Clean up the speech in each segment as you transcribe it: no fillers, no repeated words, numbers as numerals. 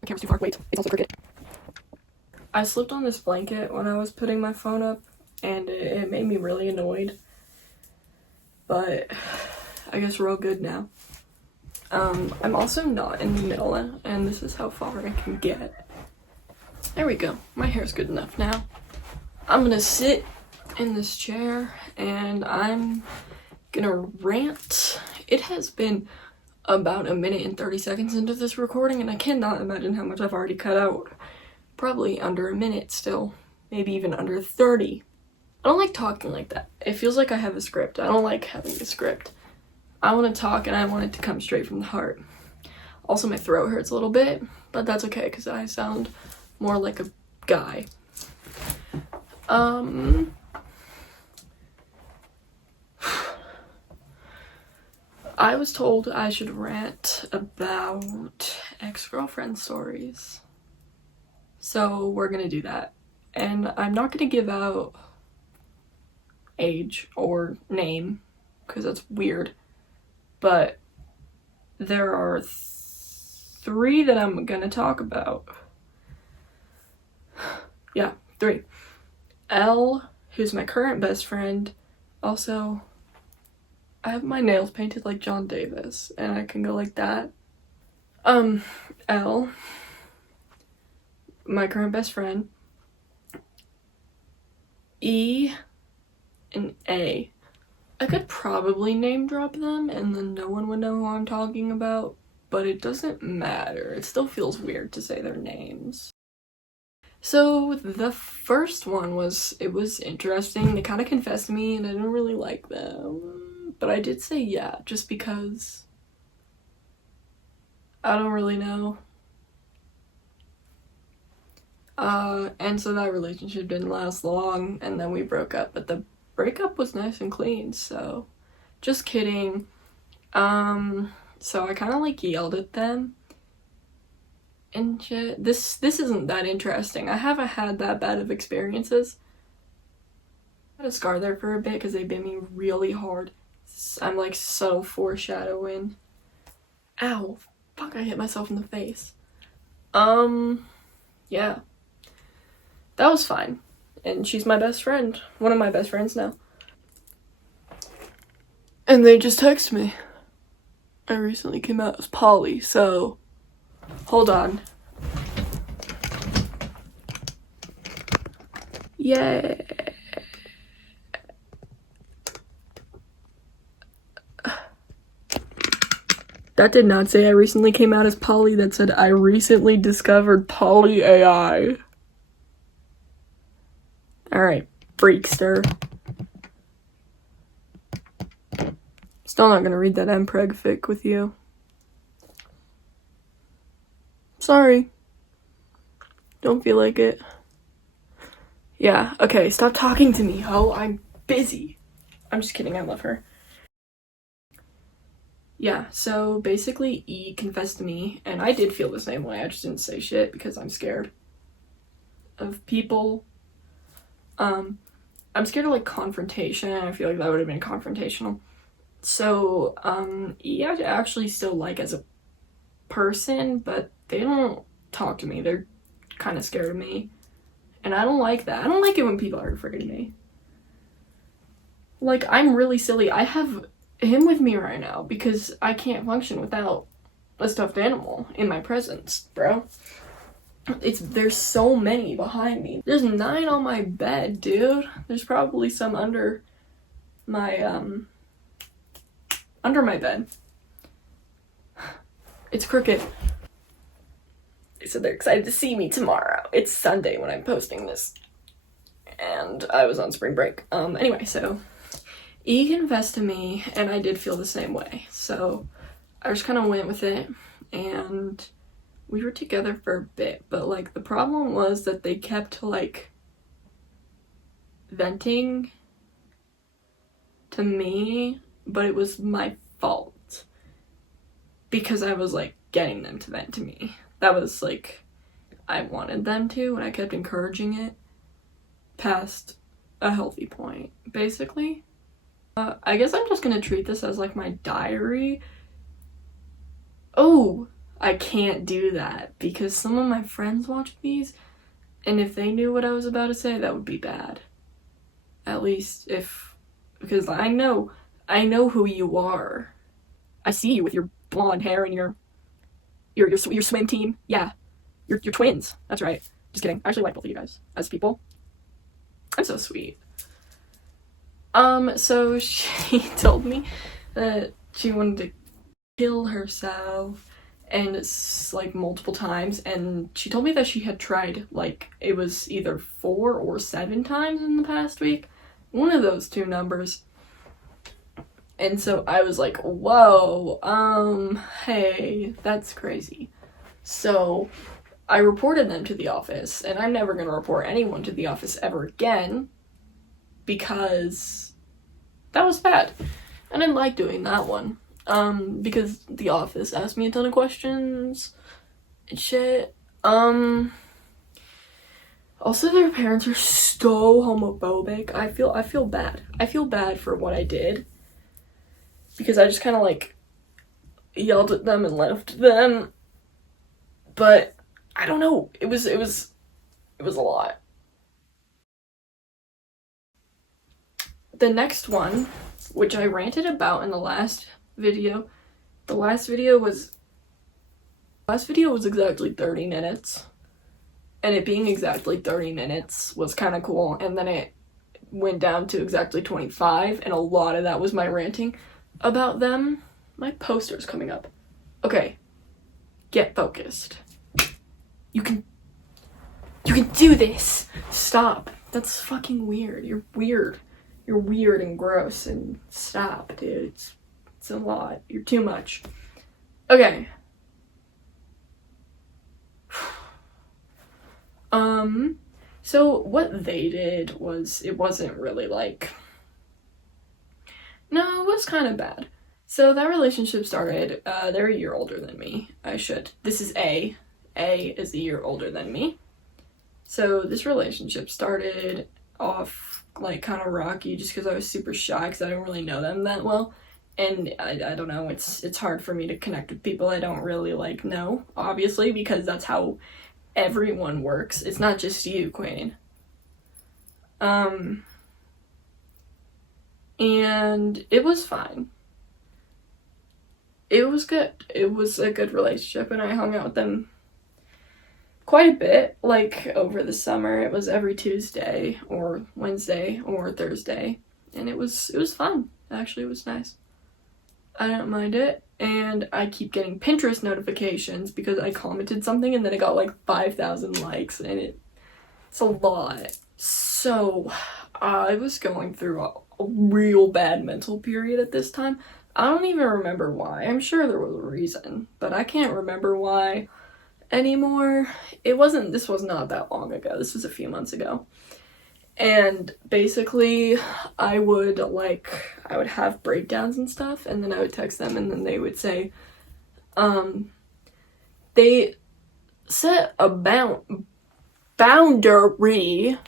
The camera's too far. Wait, it's also crooked. I slipped on this blanket when I was putting my phone up, and it made me really annoyed. But I guess we're all good now. I'm also not in the middle, and this is how far I can get. There we go. My hair's good enough now. I'm gonna sit in this chair, and I'm gonna rant. It has been about 1 minute and 30 seconds into this recording, and I cannot imagine how much I've already cut out. Probably under 1 minute still. Maybe even under 30. I don't like talking like that. It feels like I have a script. I don't like having a script. I want to talk and I want it to come straight from the heart. Also, my throat hurts a little bit, but that's okay because I sound more like a guy. I was told I should rant about ex-girlfriend stories. So we're gonna do that. And I'm not gonna give out age or name because that's weird. But there are 3 that I'm gonna talk about. Yeah, 3. Elle, who's my current best friend. Also, I have my nails painted like John Davis, and I can go like that. Elle, my current best friend. E and A. I could probably name drop them and then no one would know who I'm talking about, but it doesn't matter. It still feels weird to say their names. So the first one was interesting. They kind of confessed to me and I didn't really like them, but I did say yeah, just because I don't really know. And so that relationship didn't last long, and then we broke up, but the breakup was nice and clean, so just kidding. So I kind of like yelled at them and shit. This isn't that interesting. I haven't had that bad of experiences. I had a scar there for a bit because they bit me really hard. I'm like so foreshadowing. Ow, fuck, I hit myself in the face. Yeah. That was fine. And she's my best friend. One of my best friends now. And they just texted me. I recently came out as poly, so hold on. Yay. That did not say I recently came out as poly. That said I recently discovered poly AI. Alright, freakster. Still not gonna read that MPreg fic with you. Sorry. Don't feel like it. Yeah, okay, stop talking to me, ho. I'm busy. I'm just kidding, I love her. Yeah, so basically E confessed to me, and I did feel the same way. I just didn't say shit because I'm scared of people. I'm scared of like confrontation. I feel like that would have been confrontational. So, E I actually still like as a person, but they don't talk to me. They're kind of scared of me. And I don't like that. I don't like it when people are afraid of me. Like, I'm really silly. I have him with me right now because I can't function without a stuffed animal in my presence, bro. There's so many behind me. There's 9 on my bed, dude. There's probably some under my bed. It's crooked. They said they're excited to see me tomorrow. It's Sunday when I'm posting this. And I was on spring break. Anyway, so E confessed to me and I did feel the same way. So I just kind of went with it and we were together for a bit, but like the problem was that they kept like venting to me, but it was my fault because I was like getting them to vent to me. That was like, I wanted them to, and I kept encouraging it past a healthy point, basically. I guess I'm just gonna treat this as like my diary. Oh, I can't do that because some of my friends watch these, and if they knew what I was about to say, that would be bad. At least because I know who you are. I see you with your blonde hair and your swim team. Yeah, you're twins. That's right. Just kidding. I actually like both of you guys as people. I'm so sweet. So she told me that she wanted to kill herself, and it's like multiple times, and she told me that she had tried, like, it was either 4 or 7 times in the past week, one of those two numbers. And so I was like, whoa, hey, that's crazy. So I reported them to the office, and I'm never gonna report anyone to the office ever again because that was bad. I didn't like doing that one. Because the office asked me a ton of questions and shit. Also, their parents are so homophobic. I feel bad. I feel bad for what I did. Because I just kind of, like, yelled at them and left them. But, I don't know. It was a lot. The next one, which I ranted about in the last video, was exactly 30 minutes. And it being exactly 30 minutes was kind of cool. And then it went down to exactly 25. And a lot of that was my ranting about them. My poster's coming up. Okay. Get focused. You can do this. Stop. That's fucking weird. You're weird. You're weird and gross, and stop, dude. It's a lot. You're too much. Okay. So what they did was, it wasn't really like, no, it was kind of bad. So that relationship started, they're a year older than me. This is A. A is a year older than me. So this relationship started off, like, kind of rocky just because I was super shy because I didn't really know them that well. And I don't know, it's hard for me to connect with people I don't really, like, know, obviously, because that's how everyone works. It's not just you, Queen. And it was fine. It was good. It was a good relationship, and I hung out with them quite a bit, like, over the summer. It was every Tuesday or Wednesday or Thursday, and it was fun. Actually, it was nice. I don't mind it, and I keep getting Pinterest notifications because I commented something and then it got like 5,000 likes, and it's a lot. So I was going through a real bad mental period at this time. I don't even remember why. I'm sure there was a reason, but I can't remember why anymore. This was not that long ago. This was a few months ago. And basically, I would have breakdowns and stuff, and then I would text them, and then they would say, they set a boundary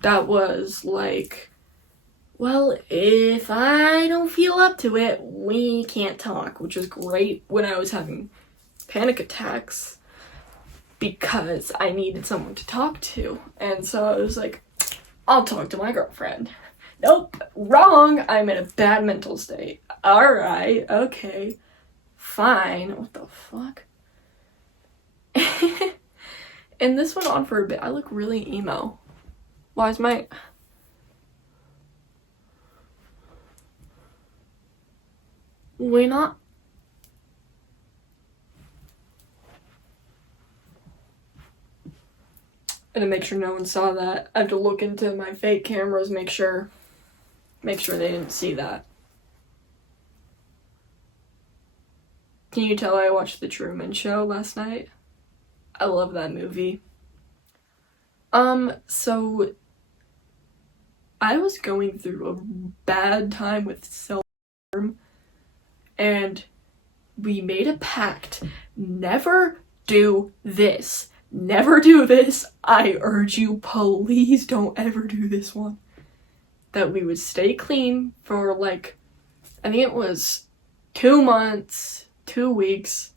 that was like, well, if I don't feel up to it, we can't talk, which is great when I was having panic attacks because I needed someone to talk to. And so I was like, I'll talk to my girlfriend. Nope, wrong. I'm in a bad mental state. Alright, okay, fine. What the fuck? And this went on for a bit. I look really emo. Why is my... Why not? And to make sure no one saw that, I have to look into my fake cameras, make sure they didn't see that. Can you tell I watched The Truman Show last night? I love that movie. So I was going through a bad time with self-harm, and we made a pact. Never do this. Never do this. I urge you, please don't ever do this one. That we would stay clean for, like, I think it was 2 months, 2 weeks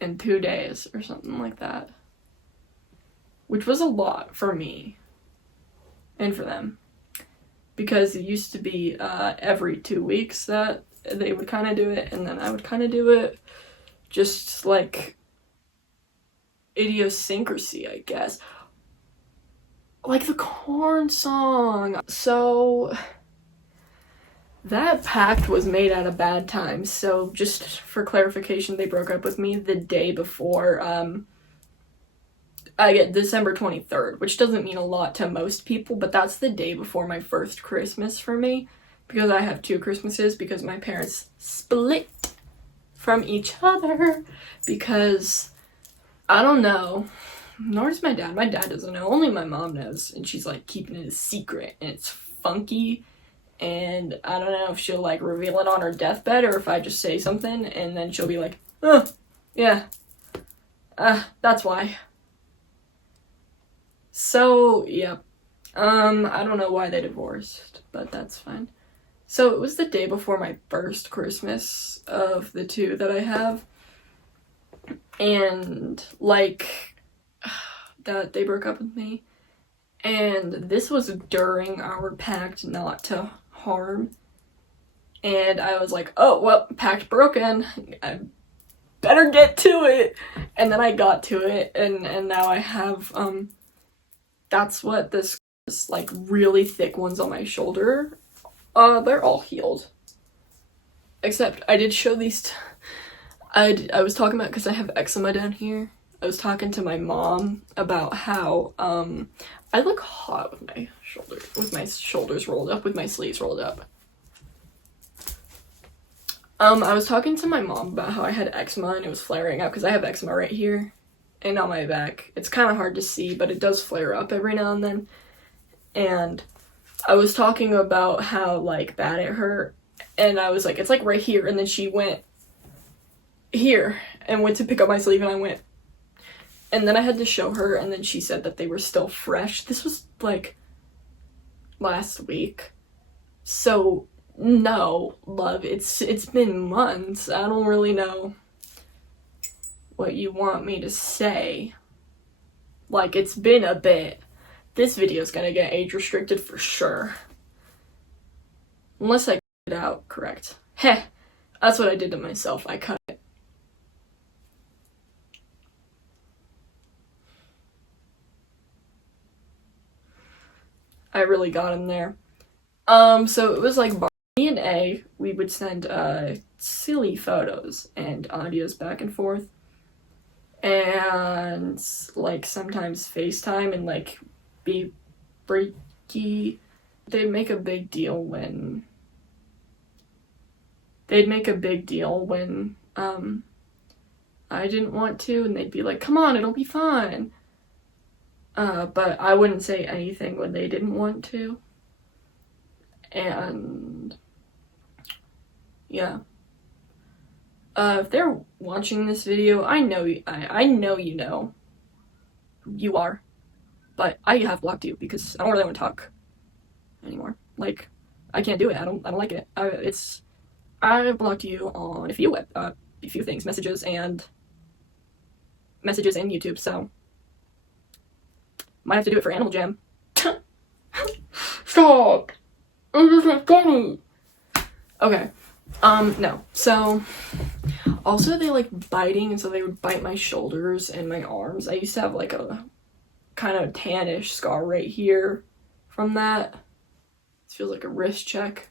and 2 days or something like that, which was a lot for me and for them, because it used to be every 2 weeks that they would kind of do it, and then I would kind of do it, just like idiosyncrasy, I guess, like the corn song. So that pact was made at a bad time. So just for clarification, they broke up with me the day before I get December 23rd, which doesn't mean a lot to most people, but that's the day before my first Christmas for me, because I have 2 Christmases, because my parents split from each other, because, I don't know, nor does my dad. My dad doesn't know, only my mom knows, and she's like keeping it a secret, and it's funky, and I don't know if she'll like reveal it on her deathbed, or if I just say something, and then she'll be like, oh, yeah, that's why. So, yeah. I don't know why they divorced, but that's fine. So it was the day before my first Christmas of the 2 that I have. And, like, that they broke up with me. And this was during our pact not to harm. And I was like, oh, well, pact broken. I better get to it. And then I got to it, and now I have, that's what this, like, really thick ones on my shoulder, they're all healed. Except I did show these, I was talking about, because I have eczema down here, I was talking to my mom about how, I look hot with my shoulders rolled up, with my sleeves rolled up. I was talking to my mom about how I had eczema and it was flaring up, because I have eczema right here and on my back. It's kind of hard to see, but it does flare up every now and then. And I was talking about how, like, bad it hurt, and I was like, it's like right here, and then she went here and went to pick up my sleeve, and I went, and then I had to show her, and then she said that they were still fresh. This was like last week. So no, love, it's been months. I don't really know what you want me to say. Like, it's been a bit. This video's gonna get age restricted for sure. Unless I cut it out correct. Heh, that's what I did to myself. I cut it. I really got him there. So it was like me and A, we would send silly photos and audios back and forth. And like sometimes FaceTime and like be freaky. They'd make a big deal when I didn't want to, and they'd be like, come on, it'll be fine. But I wouldn't say anything when they didn't want to. And yeah. If they're watching this video, I know you know who you are, but I have blocked you because I don't really want to talk anymore. Like, I can't do it. I don't like it. I blocked you on a few things, messages and YouTube. So might have to do it for Animal Jam. Stop. It isn't funny. Okay. No. So, also they like biting, and so they would bite my shoulders and my arms. I used to have like a kind of tannish scar right here from that. This feels like a wrist check.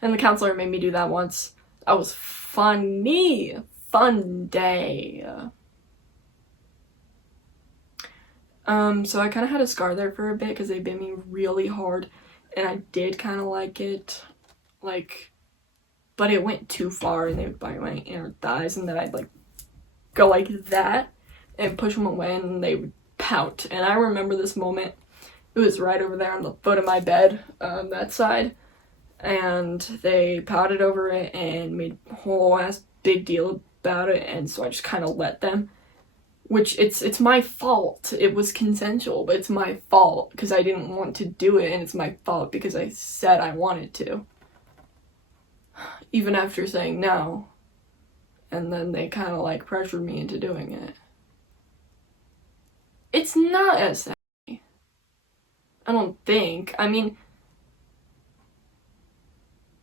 And the counselor made me do that once. That was funny. Fun day. So I kind of had a scar there for a bit because they bit me really hard, and I did kind of like it, like, but it went too far, and they would bite my inner thighs, and then I'd like go like that and push them away, and they would pout. And I remember this moment. It was right over there on the foot of my bed, that side, and they pouted over it and made a whole ass big deal about it, and so I just kind of let them. Which, it's my fault. It was consensual, but it's my fault because I didn't want to do it, and it's my fault because I said I wanted to. Even after saying no. and then they kind of like pressured me into doing it. It's not as sexy. I don't think. I mean,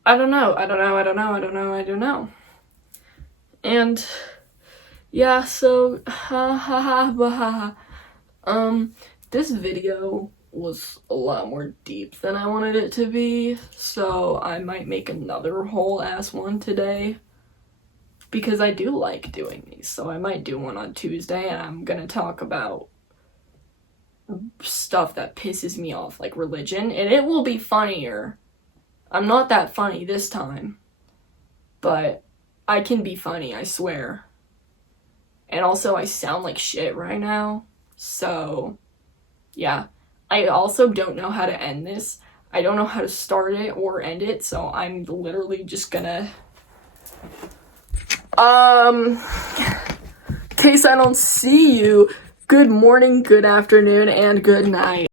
I don't know. And yeah, so this video was a lot more deep than I wanted it to be, so I might make another whole ass one today because I do like doing these. So I might do one on Tuesday, and I'm gonna talk about stuff that pisses me off, like religion, and it will be funnier. I'm not that funny this time, but I can be funny, I swear. And also, I sound like shit right now, so yeah. I also don't know how to end this. I don't know how to start it or end it, so I'm literally just gonna in case I don't see you, good morning, good afternoon, and good night.